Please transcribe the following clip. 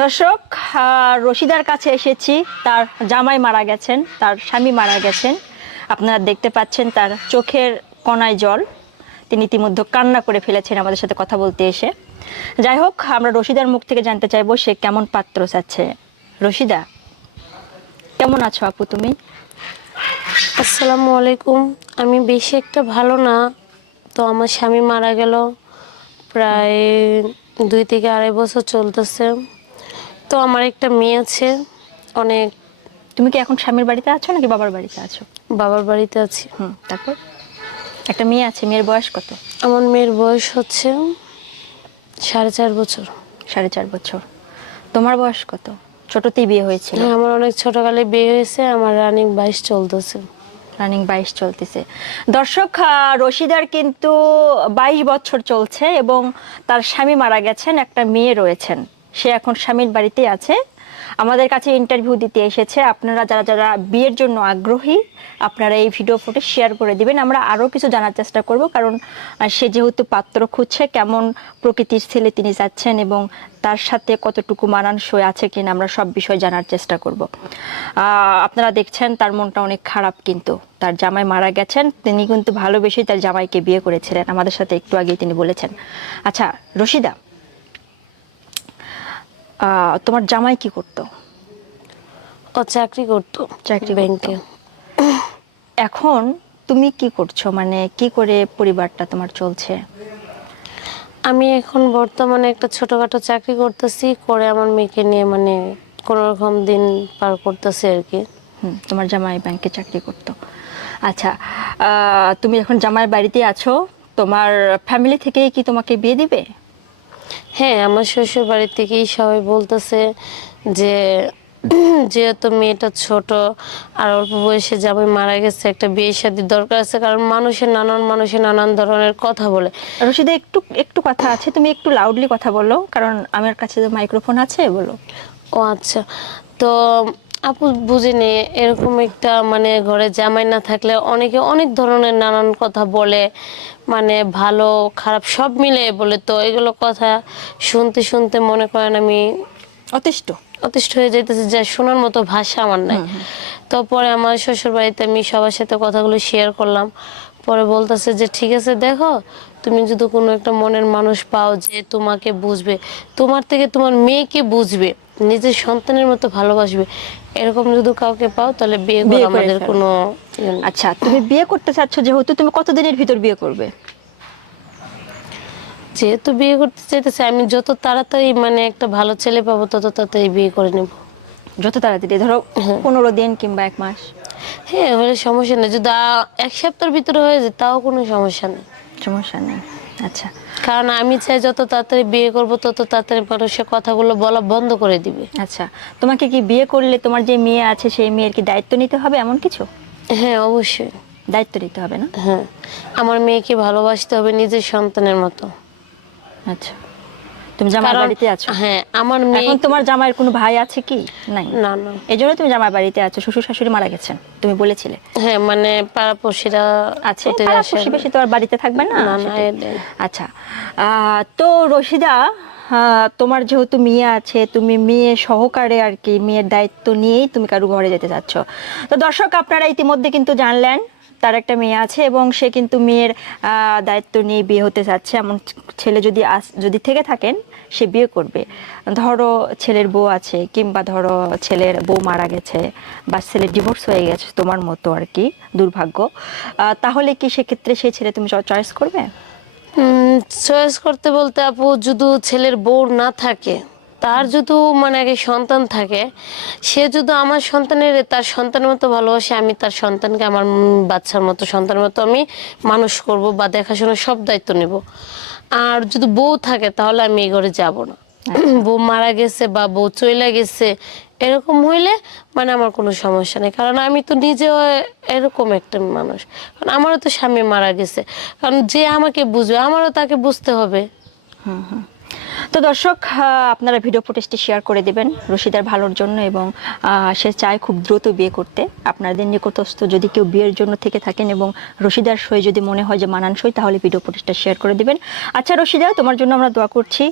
দর্শক, রশিদার কাছে এসেছি। তার জামাই মারা গেছেন, তার স্বামী মারা গেছেন। আপনারা দেখতে পাচ্ছেন তার চোখের কোণায় জল। তিনি ইতিমধ্যে কান্না করে ফেলেছেন আমাদের সাথে কথা বলতে এসে। যাই হোক, আমরা রশিদার মুখ থেকে জানতে চাইবো সে কেমন পাত্র চাচ্ছে। রশিদা, কেমন আছো আপু তুমি? আসসালামু আলাইকুম। আমি বেশি একটা ভালো না। তো আমার স্বামী মারা গেল প্রায় 2 থেকে 2.5 বছর চলতেছে। তো আমার একটা মেয়ে আছে। অনেক। তুমি কি এখন স্বামীর বাড়িতে আছো নাকি বাবার বাড়িতে আছো? বাবার বাড়িতে আছি। তারপর একটা মেয়ে আছে, মেয়ের বয়স কত? আমার মেয়ের বয়স হচ্ছে 4.5 বছর। 4.5 বছর। তোমার বয়স কত? ছোটতেই বিয়ে হয়েছিল? হ্যাঁ, আমার অনেক ছোটকালে বিয়ে হয়েছে। আমার রানিং 22 চলতেছে। রানিং 22 চলতেছে। দর্শক, রশিদার কিন্তু 22 বছর চলছে এবং তার স্বামী মারা গেছেন, একটা মেয়ে রয়েছেন। সে এখন স্বামীর বাড়িতেই আছে। আমাদের কাছে ইন্টারভিউ দিতে এসেছে। আপনারা যারা যারা বিয়ের জন্য আগ্রহী, আপনারা এই ভিডিও ফুটেজ শেয়ার করে দিবেন। আমরা আরও কিছু জানার চেষ্টা করব, কারণ সে যেহেতু পাত্র খুঁজছে, কেমন প্রকৃতির ছেলে তিনি চাচ্ছেন এবং তার সাথে কতটুকু মানানসই আছে কিনা আমরা সব বিষয় জানার চেষ্টা করব। আপনারা দেখছেন তার মনটা অনেক খারাপ, কিন্তু তার জামাই মারা গেছেন। তিনি কিন্তু ভালোবেসেই তার জামাইকে বিয়ে করেছিলেন, আমাদের সাথে একটু আগেই তিনি বলেছেন। আচ্ছা রশিদা, তোমার জামাই কি করতো? ও চাকরি করতো ব্যাংকে। এখন তুমি কি করছো, মানে কি করে পরিবারটা তোমার চলছে? আমি এখন বর্তমানে একটা ছোটখাটো চাকরি করতেছি, করে আমার মেয়েকে নিয়ে মানে কোনো রকম দিন পার করতেছি আর কি। তোমার জামাই ব্যাংকে চাকরি করতো। আচ্ছা, তুমি এখন জামাই বাড়িতে আছো। তোমার ফ্যামিলি থেকেই কি তোমাকে বিয়ে দিবে? হ্যাঁ, আমার শ্বশুর বাড়ি থেকেই সবাই বলতেছে যে যেহেতু মেয়েটা ছোট আর অল্প বয়সে জামাই মারা গেছে, একটা বিয়ে শাদীর দরকার আছে। কারণ মানুষের নানান ধরনের কথা বলে। রশিদা, একটু একটু কথা আছে, তুমি একটু লাউডলি কথা বলো, কারণ আমার কাছে তো মাইক্রোফোন আছে, বলো। ও আচ্ছা। তো আপু বুঝিনি, এরকম একটা মানে ঘরে জামাই না থাকলে অনেকে অনেক ধরনের নানান কথা বলে, মানে ভালো খারাপ সব মিলে বলে। তো এগুলো কথা শুনতে শুনতে মনে করেন আমি অতিষ্ঠ অতিষ্ঠ হয়ে যাইতেছে, যে শোনার মতো ভাষা আমার নাই। তো পরে আমার শ্বশুর বাড়িতে আমি সবার সাথে কথাগুলো শেয়ার করলাম। পরে বলতেছে যে ঠিক আছে, দেখো তুমি যদি কোনো একটা মনের মানুষ পাও যে তোমাকে বুঝবে, তোমার থেকে তোমার মেয়েকে বুঝবে, নিজের সন্তানের মতো ভালোবাসবে, এরকম যদি কাউকে পাও তাহলে বিয়ে বিয়ে করা করে আমাদের ফেলো। কোনো। আচ্ছা, তুমি বিয়ে করতে চাচ্ছ যেহেতু, তুমি কতদিনের ভিতর বিয়ে করবে? যেহেতু বিয়ে করতে চাইতেছে, আমি যত তাড়াতাড়ি মানে একটা ভালো ছেলে পাবো তত তাড়াতাড়ি বিয়ে করে নেব। যত তাড়াতাড়ি, ধরো 15 দিন কিংবা 1 মাস। হ্যাঁ, হলে সমস্যা নেই। যদি 1 সপ্তাহের ভিতরে হয়ে যায় তাও কোনো সমস্যা নেই। সমস্যা নেই। আচ্ছা, কারণ আমি চাই যত তাড়াতাড়ি বিয়ে করব তত তাড়াতাড়ি মানুষের কথাগুলো বলা বন্ধ করে দিবে। আচ্ছা, তোমাকে কি বিয়ে করলে তোমার যে মেয়ে আছে সেই মেয়ের কি দায়িত্ব নিতে হবে, এমন কিছু? হ্যাঁ, অবশ্যই দায়িত্ব নিতে হবে না? হ্যাঁ, আমার মেয়েকে ভালোবাসতে হবে নিজের সন্তানের মতো। আচ্ছা, তুমি জামাই বাড়িতে আছো? হ্যাঁ, আমার মেয়ে। এখন তোমার জামাইয়ের কোনো ভাই আছে কি? নাই? না না। এই জন্য তুমি জামাই বাড়িতে আছো, শ্বশুর শাশুড়ি মারা গেছেন তুমি বলেছিলে। হ্যাঁ, মানে পাড়াপড়শিরা আছে, প্রতিবেশী তো আর বাড়িতে থাকবে না, না না সেটাই। আচ্ছা, তো রশিদা, তোমার যেহেতু মেয়ে আছে, তুমি মেয়ে সহকারে আর কি মেয়ের দায়িত্ব নিয়েই তুমি কারো ঘরে যেতে চাচ্ছ। তো দর্শক, আপনারা ইতিমধ্যে কিন্তু জানলেন তার একটা মেয়ে আছে এবং সে কিন্তু মেয়ের দায়িত্ব নিয়ে বিয়ে হতে চাচ্ছে। এমন ছেলে যদি থেকে থাকেন, সে বিয়ে করবে। ধরো ছেলের বউ আছে, কিংবা ধরো ছেলের বউ মারা গেছে বা ছেলের ডিভোর্স হয়ে গেছে, তোমার মতো আর কি দুর্ভাগ্য, তাহলে কি সেক্ষেত্রে সেই ছেলে তুমি চয়েস করবে? চয়েস করতে বলতে আপু, যদি ছেলের বউ না থাকে, তার যদি মানে আগে সন্তান থাকে, সে যদি আমার তার সন্তানের মতো ভালোবাসে, আমি তার সন্তানকে আমার বাচ্চার মতো সন্তানের মতো আমি মানুষ করব বা দেখাশোনার সব দায়িত্ব নেব। আর যদি বউ থাকে তাহলে আমি এই ঘরে যাব না। বউ মারা গেছে বা বউ চলে গেছে এরকম হইলে মানে আমার কোনো সমস্যা নেই। কারণ আমি তো নিজেও এরকম একটা মানুষ। কারণ আমারও তো স্বামী মারা গেছে। কারণ যে আমাকে বুঝবে আমারও তাকে বুঝতে হবে। তো দর্শক, আপনারা ভিডিও ফুটেজটি শেয়ার করে দেবেন রশিদার ভালোর জন্য, এবং সে চায় খুব দ্রুত বিয়ে করতে। আপনাদের নিকটস্থ যদি কেউ বিয়ের জন্য থেকে থাকেন এবং রশিদার সই যদি মনে হয় যে মানানসই, তাহলে ভিডিও ফুটেজটা শেয়ার করে দিবেন। আচ্ছা রশিদা, তোমার জন্য আমরা দোয়া করছি।